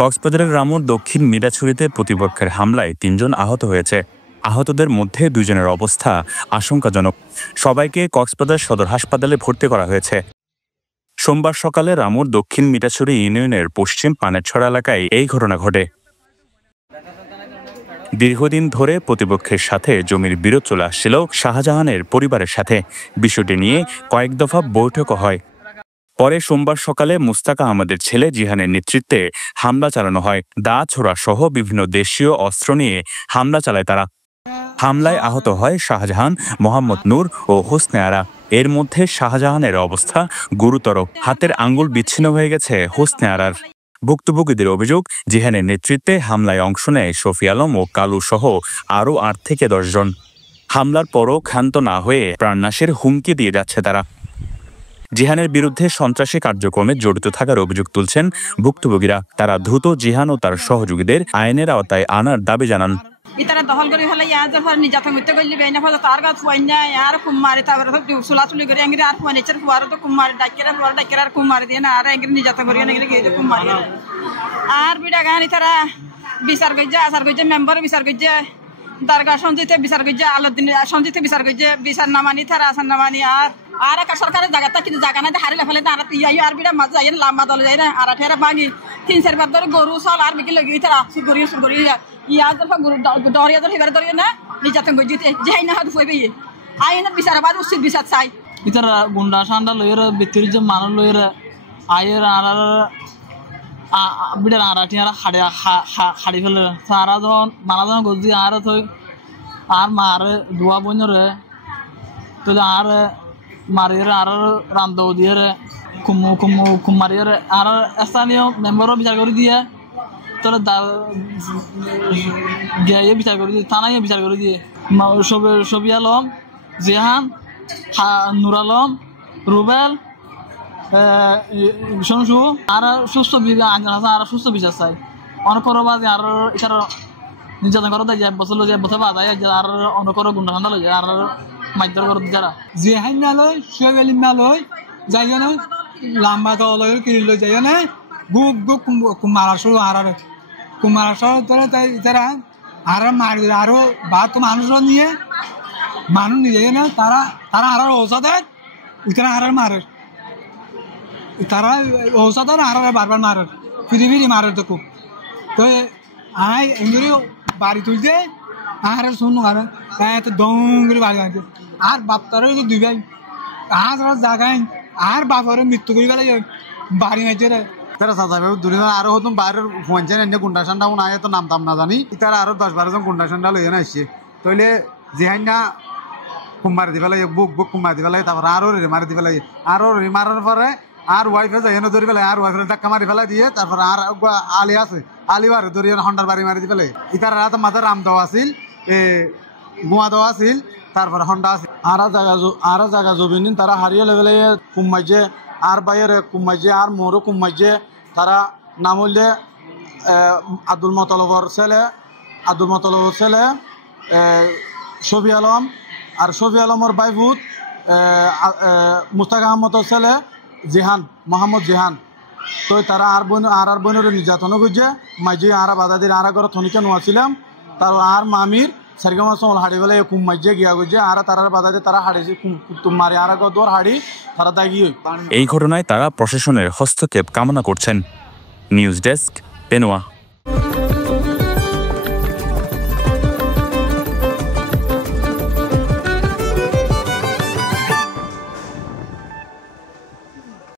কক্সবাজারের রামুর দক্ষিণ মিরাছড়িতে প্রতিপক্ষের হামলায় ৩ জন আহত হয়েছে। আহতদের মধ্যে ২ জনের অবস্থা আশঙ্কাজনক। সবাইকে কক্সবাজার সদর হাসপাতালে ভর্তি করা হয়েছে। সোমবার সকালে রামুর দক্ষিণ মিরাছড়ি ইউনিয়নের পশ্চিম পানেরছড়া এলাকায় এই ঘটনা ঘটে। দীর্ঘদিন ধরে প্রতিপক্ষের সাথে জমির বিরোধ চলে আসছিল শাহজাহানের পরিবারের সাথে। বিষয়টি নিয়ে কয়েক দফা বৈঠকও হয়। পরে সোমবার সকালে মুস্তাক আহমেদের ছেলে জিহানের নেতৃত্বে হামলা চালানো হয়। দা ছোড়া সহ বিভিন্ন দেশীয় অস্ত্র নিয়ে হামলা চালায় তারা। হামলায় আহত হয় শাহজাহান, মোহাম্মদ নূর ও হোসনে আরা। এর মধ্যে শাহজাহানের অবস্থা গুরুতর। হাতের আঙ্গুল বিচ্ছিন্ন হয়ে গেছে হোসনে আরার। ভুক্তভোগীদের অভিযোগ, জিহানের নেতৃত্বে হামলায় অংশ নেয় শফি আলম ও কালু সহ আরও ৮ থেকে ১০ জন। হামলার পরও ক্ষান্ত না হয়ে প্রাণনাশের হুমকি দিয়ে যাচ্ছে তারা। জিহানের বিরুদ্ধে সন্ত্রাসী কার্যক্রমে জড়িত থাকার অভিযোগ তুলছেন ভুক্তভোগীরা। তারা দ্রুত জিহান ও তার সহযোগীদের আইনের আওতায় আনার দাবি জানান। ইতারা দখল করে ফেলে নির্যাতন করতে গেলে বেইনা ফলে তার গাছ ফুয়াইনা আর কুমারে তারপরে চুলাচুলি করে এঙ্গি আর ফুয়ানিচার ফুয়ার তো কুমারে ডাকের আর কুমারে দিয়ে না আর এঙ্গি নির্যাতন করি এঙ্গি গিয়ে কুমারে আর বিড়া গানি তারা বিচার করছে আচার করছে মেম্বার বিচার করছে দারগা সঞ্জিতে বিচার করছে আলোদিন সঞ্জিতে বিচার করছে বিচার নামানি তারা আসার নামানি আর একটা সরকারের জায়গাটা কিন্তু জায়গা না হারিলে ফেলে আর তুই আর বিড়া মাঝে যাই লাম্বা দলে যাই না আর ফেরা ভাঙি ৩-৪ বার ধরে গরু চল আর বিকি লগে তারা সুর করি ইয়ার ডরিয়া ধরে এবার ধরিয়ে না নির্যাতন করে জিতে যাই না হাত ফুয়ে বেয়ে আইনের বিচার বাদ উচিত বিচার চাই। ইতারা গুন্ডা সান্ডা লইয়ের ভিতর যে মানুষ লইয়ের আয়ের আর বিটার আড়াটি আর হাড়ি ফেলে সারা যখন মানা যখন গজি আর থই আর মারে ধোয়া বইনরে তো আর মারিয়ে আর রান্ধ দিয়ে কুমারিয়ে আর স্থানীয় মেম্বারও বিচার করে দিয়ে তোরা গিয়ে বিচার করে দিয়ে থানায় বিচার করে দিয়ে শফি আলম, জিহান, নুর আলম, রুবেল, শংসু আর সুস্থ আঞ্জন হাসান আর সুস্থ বিচার চাই। অনেক পরবাদী আর এছাড়া নির্যাতন করা যায় 1 বছর লয়ে বছর বাদ আর অনেক গুন্ডা ঠান্ডা লয়ে আর মাইদার করে যারা জিহান না লয় শোয়েব আলী না লয় যাই না লাম্বা দলয় কিলো যাই না বুক কুমারাসু আর কুমারাসু তাই তারা আর মার আরো বাদ মানুষ নিয়ে মানুষ নিয়ে যায় না তারা আর ঔষধ উতরা আর মারে তারা ঔষধ আর বারবার মারে ফিরি মারে তো খুব তো আই এগুলি বাড়ি তুলতে আর শুনো আর তো দঙ্গরি বাড়ি আনছে আর বাপতারও দুই ভাই আর জাগাই আর বাপরে মৃত্যু করি পেলে বাড়ি মারছে রে তারা চাচা দূরে আরো হতো বাইরের পঞ্চায়েত এনে গুন্ডা সান্ডা না তো নামতাম না জানি তারা আরো 10-12 জন গুন্ডা সান্ডা লইয়া না আসছে তইলে জিহান না কুমার দি পেলাই বুক কুমার দি পেলাই তারপর আরো রে মারি দি পেলাই আরো রে মারার পরে আর ওয়াইফে যাই এনে ধরি পেলাই আর ওয়াইফের ধাক্কা মারি ফেলাই দিয়ে তারপর আর আলি আছে আলিবার ধরি হন্ডার বাড়ি মারি দি পেলাই ইতার রাত মাথার রাম দেওয়া আছিল গুয়া দেওয়া আছিল তারপর হন্ডা আছে আর জায়গা জমি নিন তারা হারিয়ে লেভেলে কুমাইছে আর বাইরে কুমাইছে আর মোরও কুমাইছে তারা নাম হইলে আব্দুল মতলবর ছেলে শফি আলম আর শফি আলমর বাইভূত মুস্তাক আহমদের ছেলে জিহান মোহাম্মদ জিহান তো তারা আর বোনের নির্যাতনও করছে মাইজি আর বাধা দিয়ে আর ঘর থনিকে নোয়াছিলাম তার আর মামির সারিগামা সমল হাড়ি বেলা কুমাইজে গিয়া গেছে আর তারা বাধা দিয়ে তারা হাড়িছে মারি আর দোর হাড়ি তারা দাগি। এই ঘটনায় তারা প্রশাসনের হস্তক্ষেপ কামনা করছেন। News desk, Penowa.